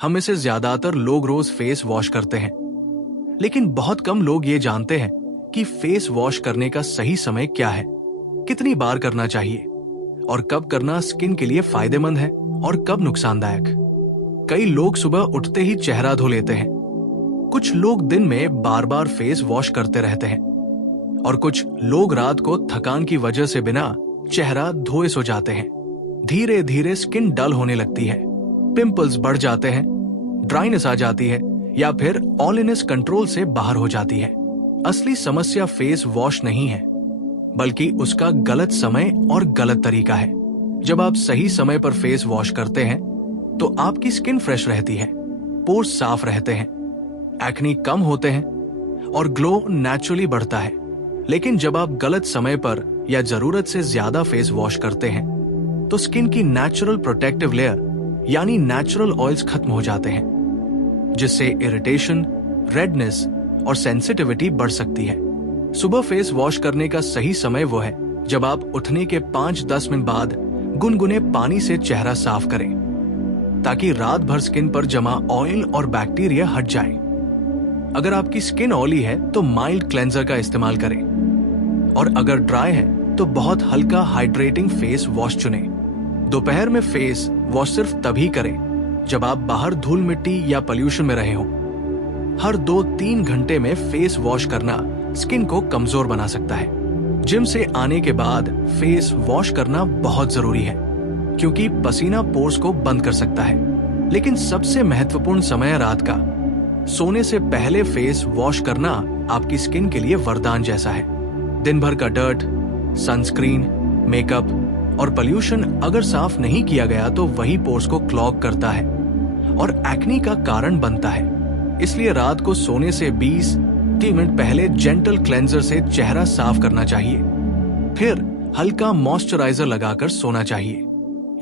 हम में से ज्यादातर लोग रोज फेस वॉश करते हैं, लेकिन बहुत कम लोग ये जानते हैं कि फेस वॉश करने का सही समय क्या है, कितनी बार करना चाहिए और कब करना स्किन के लिए फायदेमंद है और कब नुकसानदायक। कई लोग सुबह उठते ही चेहरा धो लेते हैं, कुछ लोग दिन में बार बार फेस वॉश करते रहते हैं और कुछ लोग रात को थकान की वजह से बिना चेहरा धोए सो जाते हैं। धीरे धीरे स्किन डल होने लगती है, पिंपल्स बढ़ जाते हैं, ड्राइनेस आ जाती है या फिर ऑयलीनेस कंट्रोल से बाहर हो जाती है। असली समस्या फेस वॉश नहीं है, बल्कि उसका गलत समय और गलत तरीका है। जब आप सही समय पर फेस वॉश करते हैं तो आपकी स्किन फ्रेश रहती है, पोर्स साफ रहते हैं, एक्ने कम होते हैं और ग्लो नेचुरली बढ़ता है। लेकिन जब आप गलत समय पर या जरूरत से ज्यादा फेस वॉश करते हैं तो स्किन की नेचुरल प्रोटेक्टिव लेयर यानी नेचुरल ऑयल्स खत्म हो जाते हैं, जिससे इरिटेशन, रेडनेस और सेंसिटिविटी बढ़ सकती है। सुबह फेस वॉश करने का सही समय वो है जब आप उठने के 5-10 मिनट बाद गुनगुने पानी से चेहरा साफ करें, ताकि रात भर स्किन पर जमा ऑयल और बैक्टीरिया हट जाए। अगर आपकी स्किन ऑयली है तो माइल्ड क्लेंजर का इस्तेमाल करें और अगर ड्राई है तो बहुत हल्का हाइड्रेटिंग फेस वॉश चुनें। दोपहर में फेस वॉश सिर्फ तभी करें जब आप बाहर धूल मिट्टी या पोल्यूशन में रहे हों। हर 2-3 घंटे में फेस वॉश करना स्किन को कमजोर बना सकता है। जिम से आने के बाद फेस वॉश करना बहुत जरूरी है, क्योंकि पसीना पोर्स को बंद कर सकता है। लेकिन सबसे महत्वपूर्ण समय रात का। सोने से पहले फेस वॉश करना आपकी स्किन के लिए वरदान जैसा है। दिन भर का डर्ट, सनस्क्रीन, मेकअप और पोल्यूशन अगर साफ नहीं किया गया तो वही पोर्स को क्लॉग करता है और एक्ने का कारण बनता है। इसलिए रात को सोने से 20-30 मिनट पहले जेंटल क्लेंजर से चेहरा साफ करना चाहिए, फिर हल्का मॉइस्चराइजर लगाकर सोना चाहिए।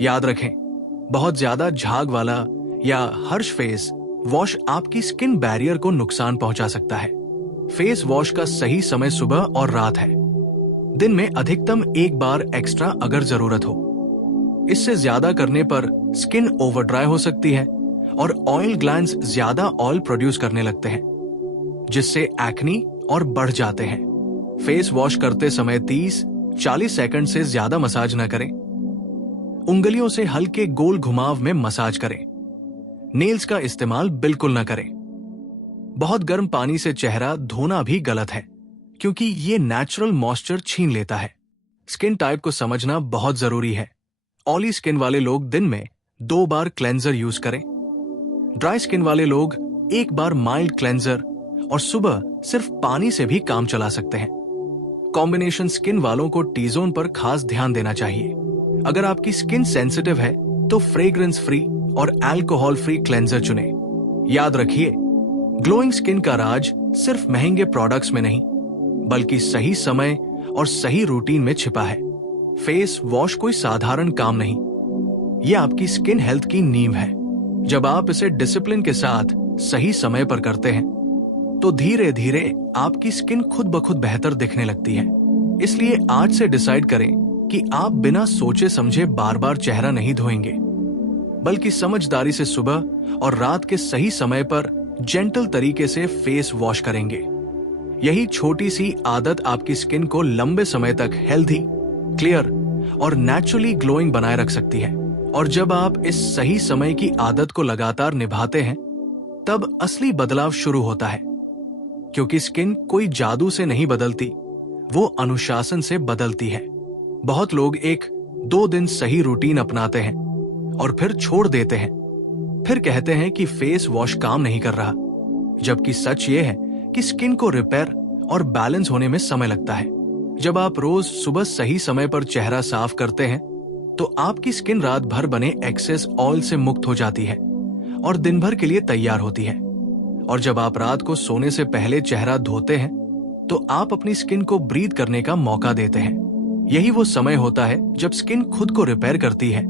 याद रखें, बहुत ज्यादा झाग वाला या हर्ष फेस वॉश आपकी स्किन बैरियर को नुकसान पहुंचा सकता है। फेस वॉश का सही समय सुबह और रात है। दिन में अधिकतम एक बार एक्स्ट्रा अगर जरूरत हो। इससे ज्यादा करने पर स्किन ओवर ड्राई हो सकती है और ऑयल ग्लैंड्स ज्यादा ऑयल प्रोड्यूस करने लगते हैं, जिससे एक्ने और बढ़ जाते हैं। फेस वॉश करते समय 30-40 सेकंड से ज्यादा मसाज न करें। उंगलियों से हल्के गोल घुमाव में मसाज करें। नेल्स का इस्तेमाल बिल्कुल न करें। बहुत गर्म पानी से चेहरा धोना भी गलत है, क्योंकि ये नेचुरल मॉइस्चर छीन लेता है। स्किन टाइप को समझना बहुत जरूरी है। ऑयली स्किन वाले लोग दिन में 2 बार क्लेंजर यूज करें। ड्राई स्किन वाले लोग 1 बार माइल्ड क्लेंजर और सुबह सिर्फ पानी से भी काम चला सकते हैं। कॉम्बिनेशन स्किन वालों को टी जोन पर खास ध्यान देना चाहिए। अगर आपकी स्किन सेंसिटिव है तो फ्रेग्रेंस फ्री और अल्कोहल फ्री क्लेंजर चुनें। याद रखिए, ग्लोइंग स्किन का राज सिर्फ महंगे प्रोडक्ट्स में नहीं, बल्कि सही समय और सही रूटीन में छिपा है। फेस वॉश कोई साधारण काम नहीं, यह आपकी स्किन हेल्थ की नींव है। जब आप इसे डिसिप्लिन के साथ सही समय पर करते हैं तो धीरे धीरे आपकी स्किन खुद ब खुद बेहतर दिखने लगती है। इसलिए आज से डिसाइड करें कि आप बिना सोचे समझे बार बार चेहरा नहीं धोएंगे, बल्कि समझदारी से सुबह और रात के सही समय पर जेंटल तरीके से फेस वॉश करेंगे। यही छोटी सी आदत आपकी स्किन को लंबे समय तक हेल्दी, क्लियर और नेचुरली ग्लोइंग बनाए रख सकती है। और जब आप इस सही समय की आदत को लगातार निभाते हैं, तब असली बदलाव शुरू होता है। क्योंकि स्किन कोई जादू से नहीं बदलती, वो अनुशासन से बदलती है। बहुत लोग 1-2 दिन सही रूटीन अपनाते हैं और फिर छोड़ देते हैं, फिर कहते हैं कि फेस वॉश काम नहीं कर रहा, जबकि सच ये है कि स्किन को रिपेयर और बैलेंस होने में समय लगता है। जब आप रोज सुबह सही समय पर चेहरा साफ करते हैं तो आपकी स्किन रात भर बने एक्सेस ऑयल से मुक्त हो जाती है और दिन भर के लिए तैयार होती है। और जब आप रात को सोने से पहले चेहरा धोते हैं तो आप अपनी स्किन को ब्रीथ करने का मौका देते हैं। यही वो समय होता है जब स्किन खुद को रिपेयर करती है,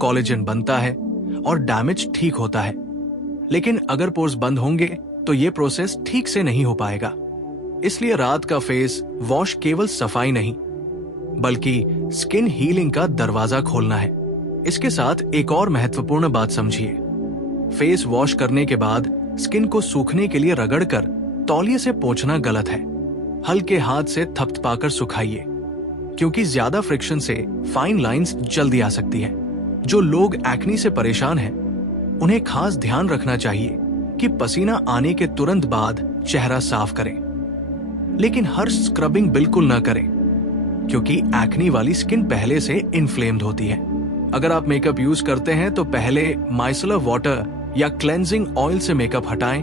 कोलेजन बनता है और डैमेज ठीक होता है। लेकिन अगर पोर्स बंद होंगे तो ये प्रोसेस ठीक से नहीं हो पाएगा। इसलिए रात का फेस वॉश केवल सफाई नहीं, बल्कि स्किन हीलिंग का दरवाजा खोलना है। इसके साथ एक और महत्वपूर्ण बात समझिए, फेस वॉश करने के बाद स्किन को सूखने के लिए रगड़कर तौलिए से पोंछना गलत है। हल्के हाथ से थपथपाकर सुखाइए, क्योंकि ज्यादा फ्रिक्शन से फाइन लाइंस जल्दी आ सकती है। जो लोग एक्ने से परेशान हैं, उन्हें खास ध्यान रखना चाहिए कि पसीना आने के तुरंत बाद चेहरा साफ करें, लेकिन हर स्क्रबिंग बिल्कुल न करें, क्योंकि एक्ने वाली स्किन पहले से इन्फ्लेम्ड होती है। अगर आप मेकअप यूज करते हैं तो पहले माइसेलर वाटर या क्लेंजिंग ऑयल से मेकअप हटाएं,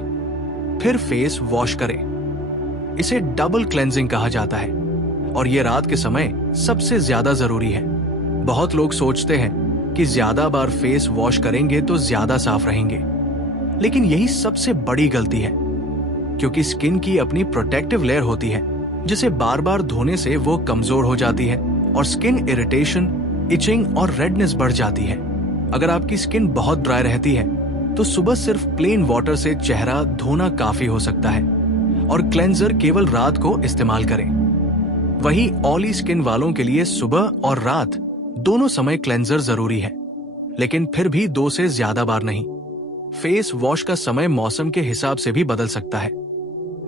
फिर फेस वॉश करें। इसे डबल क्लेंजिंग कहा जाता है और यह रात के समय सबसे ज्यादा जरूरी है। बहुत लोग सोचते हैं कि ज्यादा बार फेस वॉश करेंगे तो ज्यादा साफ रहेंगे, लेकिन यही सबसे बड़ी गलती है, क्योंकि स्किन की अपनी प्रोटेक्टिव लेयर होती है, जिसे बार बार धोने से वो कमजोर हो जाती है और स्किन इरिटेशन, इचिंग और रेडनेस बढ़ जाती है। अगर आपकी स्किन बहुत ड्राई रहती है तो सुबह सिर्फ प्लेन वाटर से चेहरा धोना काफी हो सकता है और क्लेंजर केवल रात को इस्तेमाल करें। वही ऑयली स्किन वालों के लिए सुबह और रात दोनों समय क्लेंजर जरूरी है, लेकिन फिर भी 2 से ज्यादा बार नहीं। फेस वॉश का समय मौसम के हिसाब से भी बदल सकता है।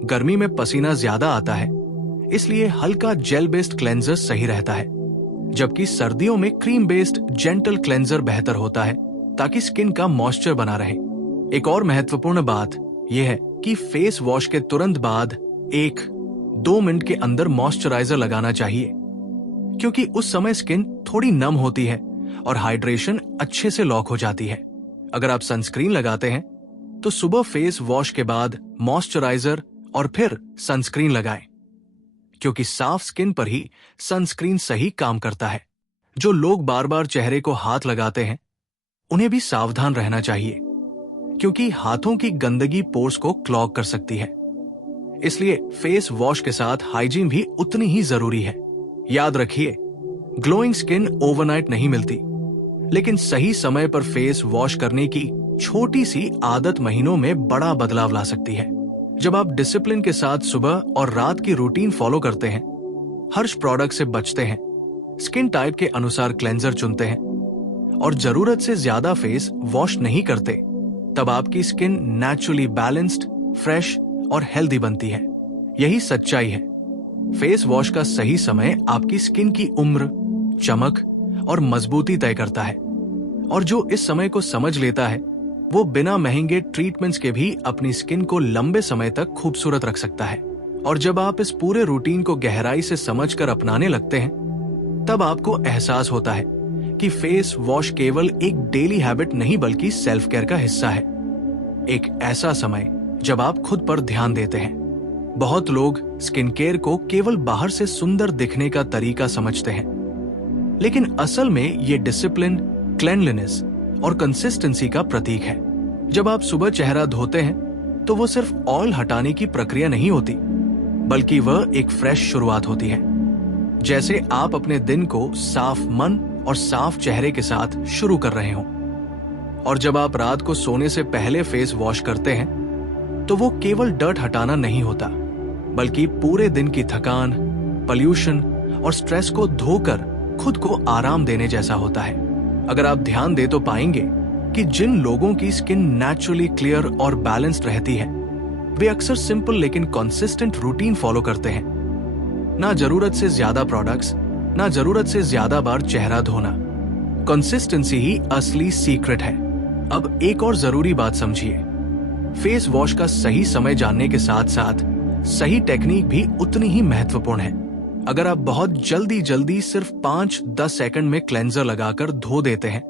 गर्मी में पसीना ज्यादा आता है, इसलिए हल्का जेल बेस्ड क्लेंजर सही रहता है, जबकि सर्दियों में क्रीम बेस्ड जेंटल क्लेंजर बेहतर होता है, ताकि स्किन का मॉइस्चर बना रहे। एक और महत्वपूर्ण बात यह है कि फेस वॉश के तुरंत बाद 1-2 मिनट के अंदर मॉइस्चराइजर लगाना चाहिए, क्योंकि उस समय स्किन थोड़ी नम होती है और हाइड्रेशन अच्छे से लॉक हो जाती है। अगर आप सनस्क्रीन लगाते हैं तो सुबह फेस वॉश के बाद मॉइस्चराइजर और फिर सनस्क्रीन लगाएं, क्योंकि साफ स्किन पर ही सनस्क्रीन सही काम करता है। जो लोग बार बार चेहरे को हाथ लगाते हैं, उन्हें भी सावधान रहना चाहिए, क्योंकि हाथों की गंदगी पोर्स को क्लॉग कर सकती है। इसलिए फेस वॉश के साथ हाइजीन भी उतनी ही जरूरी है। याद रखिए, ग्लोइंग स्किन ओवरनाइट नहीं मिलती, लेकिन सही समय पर फेस वॉश करने की छोटी सी आदत महीनों में बड़ा बदलाव ला सकती है। जब आप डिसिप्लिन के साथ सुबह और रात की रूटीन फॉलो करते हैं, हर्ष प्रोडक्ट से बचते हैं, स्किन टाइप के अनुसार क्लेंजर चुनते हैं और जरूरत से ज्यादा फेस वॉश नहीं करते, तब आपकी स्किन नेचुरली बैलेंस्ड, फ्रेश और हेल्दी बनती है। यही सच्चाई है। फेस वॉश का सही समय आपकी स्किन की उम्र, चमक और मजबूती तय करता है, और जो इस समय को समझ लेता है, वो बिना महंगे ट्रीटमेंट्स के भी अपनी स्किन को लंबे समय तक खूबसूरत रख सकता है। और जब आप इस पूरे रूटीन को गहराई से समझकर अपनाने लगते हैं, तब आपको एहसास होता है कि फेस वॉश केवल एक डेली हैबिट नहीं बल्कि सेल्फ केयर का हिस्सा है। एक ऐसा समय जब आप खुद पर ध्यान देते हैं। बहुत लोग स्किन केयर को केवल बाहर से सुंदर दिखने का तरीका समझते हैं, लेकिन असल में ये डिसिप्लिन, क्लेanलीनेस और कंसिस्टेंसी का प्रतीक है। जब आप सुबह चेहरा धोते हैं तो वो सिर्फ ऑयल हटाने की प्रक्रिया नहीं होती, बल्कि वह एक फ्रेश शुरुआत होती है, जैसे आप अपने दिन को साफ मन और साफ चेहरे के साथ शुरू कर रहे हो। और जब आप रात को सोने से पहले फेस वॉश करते हैं तो वो केवल डर्ट हटाना नहीं होता, बल्कि पूरे दिन की थकान, पॉल्यूशन और स्ट्रेस को धोकर खुद को आराम देने जैसा होता है। अगर आप ध्यान दे तो पाएंगे कि जिन लोगों की स्किन नेचुरली क्लियर और बैलेंस्ड रहती है, वे अक्सर सिंपल लेकिन कंसिस्टेंट रूटीन फॉलो करते हैं। ना जरूरत से ज्यादा प्रोडक्ट्स, ना जरूरत से ज्यादा बार चेहरा धोना। कंसिस्टेंसी ही असली सीक्रेट है। अब एक और जरूरी बात समझिए, फेस वॉश का सही समय जानने के साथ साथ सही टेक्निक भी उतनी ही महत्वपूर्ण है। अगर आप बहुत जल्दी सिर्फ 5-10 सेकंड में क्लेंजर लगाकर धो देते हैं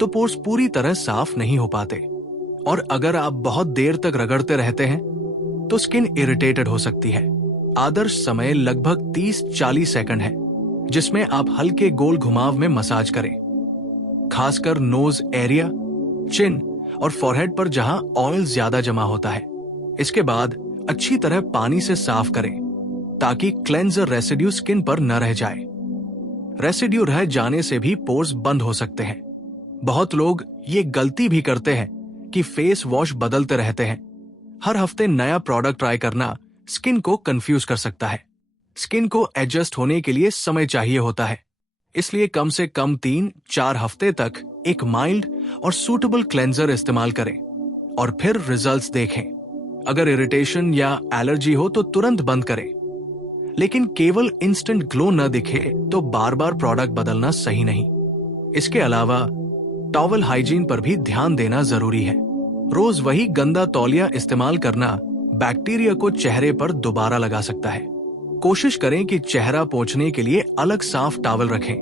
तो पोर्स पूरी तरह साफ नहीं हो पाते, और अगर आप बहुत देर तक रगड़ते रहते हैं तो स्किन इरिटेटेड हो सकती है। आदर्श समय लगभग 30-40 सेकंड है, जिसमें आप हल्के गोल घुमाव में मसाज करें, खासकर नोज एरिया, चिन और फॉरहेड पर जहां ऑयल ज्यादा जमा होता है। इसके बाद अच्छी तरह पानी से साफ करें ताकि क्लेंजर रेसिड्यू स्किन पर न रह जाए। रेसिड्यू रह जाने से भी पोर्स बंद हो सकते हैं। बहुत लोग ये गलती भी करते हैं कि फेस वॉश बदलते रहते हैं। हर हफ्ते नया प्रोडक्ट ट्राई करना स्किन को कंफ्यूज कर सकता है। स्किन को एडजस्ट होने के लिए समय चाहिए होता है, इसलिए कम से कम 3-4 हफ्ते तक एक माइल्ड और सूटेबल क्लेंजर इस्तेमाल करें और फिर रिजल्ट्स देखें। अगर इरिटेशन या एलर्जी हो तो तुरंत बंद करें। लेकिन केवल इंस्टेंट ग्लो न दिखे तो बार बार प्रोडक्ट बदलना सही नहीं। इसके अलावा टॉवल हाइजीन पर भी ध्यान देना जरूरी है। रोज वही गंदा तौलिया इस्तेमाल करना बैक्टीरिया को चेहरे पर दोबारा लगा सकता है। कोशिश करें कि चेहरा पोंछने के लिए अलग साफ टॉवल रखें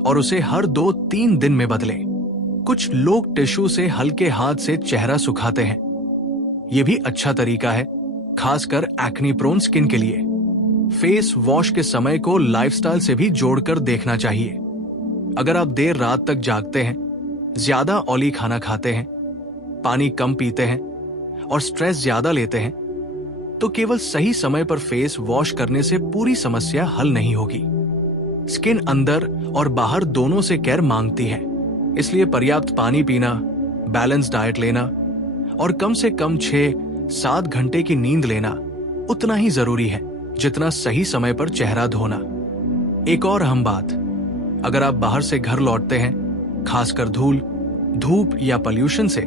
और उसे हर 2-3 दिन में बदलें। कुछ लोग टिश्यू से हल्के हाथ से चेहरा सुखाते हैं। यह भी अच्छा तरीका है, खासकर एक्ने प्रोन स्किन के लिए। फेस वॉश के समय को लाइफस्टाइल से भी जोड़कर देखना चाहिए। अगर आप देर रात तक जागते हैं, ज्यादा ऑयली खाना खाते हैं, पानी कम पीते हैं और स्ट्रेस ज्यादा लेते हैं, तो केवल सही समय पर फेस वॉश करने से पूरी समस्या हल नहीं होगी। स्किन अंदर और बाहर दोनों से केयर मांगती है, इसलिए पर्याप्त पानी पीना, बैलेंस डाइट लेना और कम से कम 6-7 घंटे की नींद लेना उतना ही जरूरी है जितना सही समय पर चेहरा धोना। एक और अहम बात, अगर आप बाहर से घर लौटते हैं, खासकर धूप या पोल्यूशन से,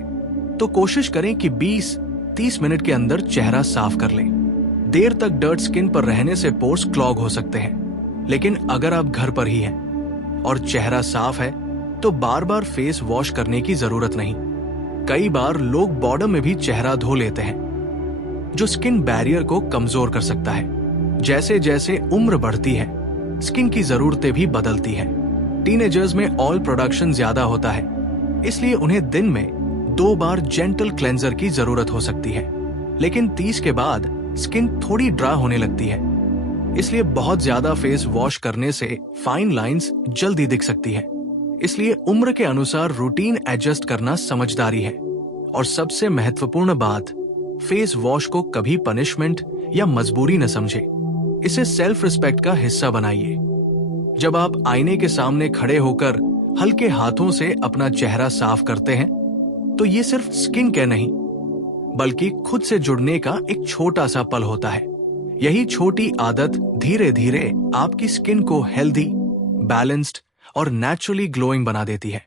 तो कोशिश करें कि 20-30 मिनट के अंदर चेहरा साफ कर लें। देर तक डर्ट स्किन पर रहने से पोर्स क्लॉग हो सकते हैं। लेकिन अगर आप घर पर ही हैं और चेहरा साफ है तो बार बार फेस वॉश करने की जरूरत नहीं। कई बार लोग बॉर्डर में भी चेहरा धो लेते हैं, जो स्किन बैरियर को कमजोर कर सकता है। जैसे जैसे उम्र बढ़ती है, स्किन की जरूरतें भी बदलती हैं। टीनेजर्स में ऑयल प्रोडक्शन ज्यादा होता है, इसलिए उन्हें दिन में 2 बार जेंटल क्लेंजर की जरूरत हो सकती है। लेकिन 30 के बाद स्किन थोड़ी ड्राई होने लगती है, इसलिए बहुत ज्यादा फेस वॉश करने से फाइन लाइंस जल्दी दिख सकती है। इसलिए उम्र के अनुसार रूटीन एडजस्ट करना समझदारी है। और सबसे महत्वपूर्ण बात, फेस वॉश को कभी पनिशमेंट या मजबूरी न समझे। इसे सेल्फ रिस्पेक्ट का हिस्सा बनाइए। जब आप आईने के सामने खड़े होकर हल्के हाथों से अपना चेहरा साफ करते हैं, तो ये सिर्फ स्किन केयर नहीं, बल्कि खुद से जुड़ने का एक छोटा सा पल होता है। यही छोटी आदत धीरे धीरे आपकी स्किन को हेल्दी, बैलेंस्ड और नेचुरली ग्लोइंग बना देती है।